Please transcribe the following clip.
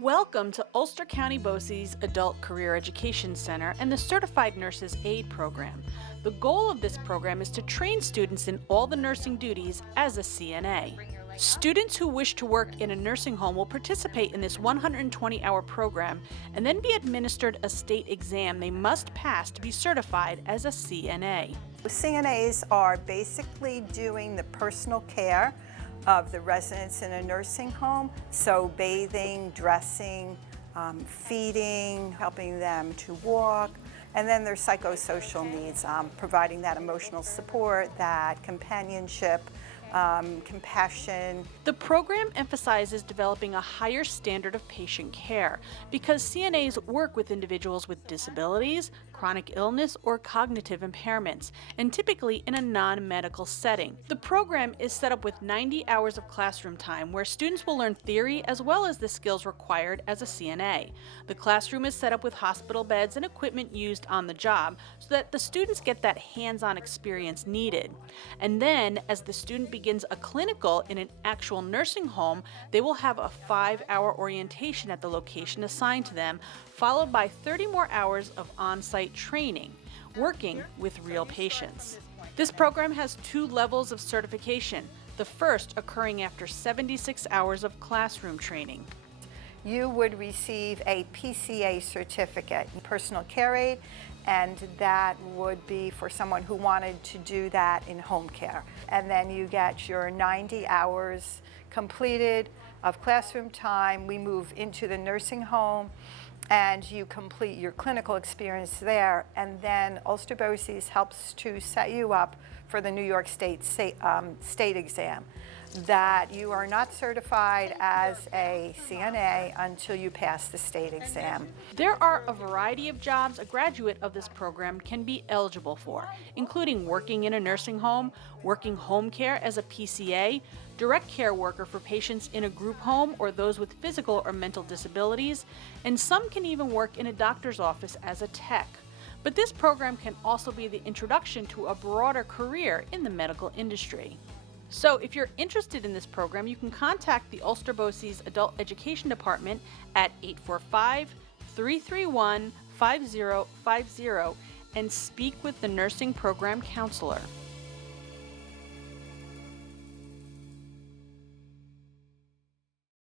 Welcome to Ulster County BOCES Adult Career Education Center and the Certified Nurses Aid Program. The goal of this program is to train students in all the nursing duties as a CNA. Students who wish to work in a nursing home will participate in this 120-hour program and then be administered a state exam they must pass to be certified as a CNA. CNAs are basically doing the personal care of the residents in a nursing home, so bathing, dressing, feeding, helping them to walk, and then their psychosocial needs, providing that emotional support, that companionship, compassion. The program emphasizes developing a higher standard of patient care because CNAs work with individuals with disabilities, chronic illness, or cognitive impairments, and typically in a non-medical setting. The program is set up with 90 hours of classroom time where students will learn theory as well as the skills required as a CNA. The classroom is set up with hospital beds and equipment used on the job so that the students get that hands-on experience needed. And then, as the student begins a clinical in an actual nursing home, they will have a 5-hour orientation at the location assigned to them, followed by 30 more hours of on-site training, working with real patients. This program has 2 levels of certification, the first occurring after 76 hours of classroom training. You would receive a PCA certificate, personal care aid, and that would be for someone who wanted to do that in home care. And then you get your 90 hours completed of classroom time. We move into the nursing home and you complete your clinical experience there, and then Ulster BOCES helps to set you up for the New York State exam. That you are not certified as a CNA until you pass the state exam. There are a variety of jobs a graduate of this program can be eligible for, including working in a nursing home, working home care as a PCA, direct care worker for patients in a group home or those with physical or mental disabilities, and some can even work in a doctor's office as a tech. But this program can also be the introduction to a broader career in the medical industry. So if you're interested in this program, you can contact the Ulster BOCES Adult Education Department at 845-331-5050 and speak with the nursing program counselor.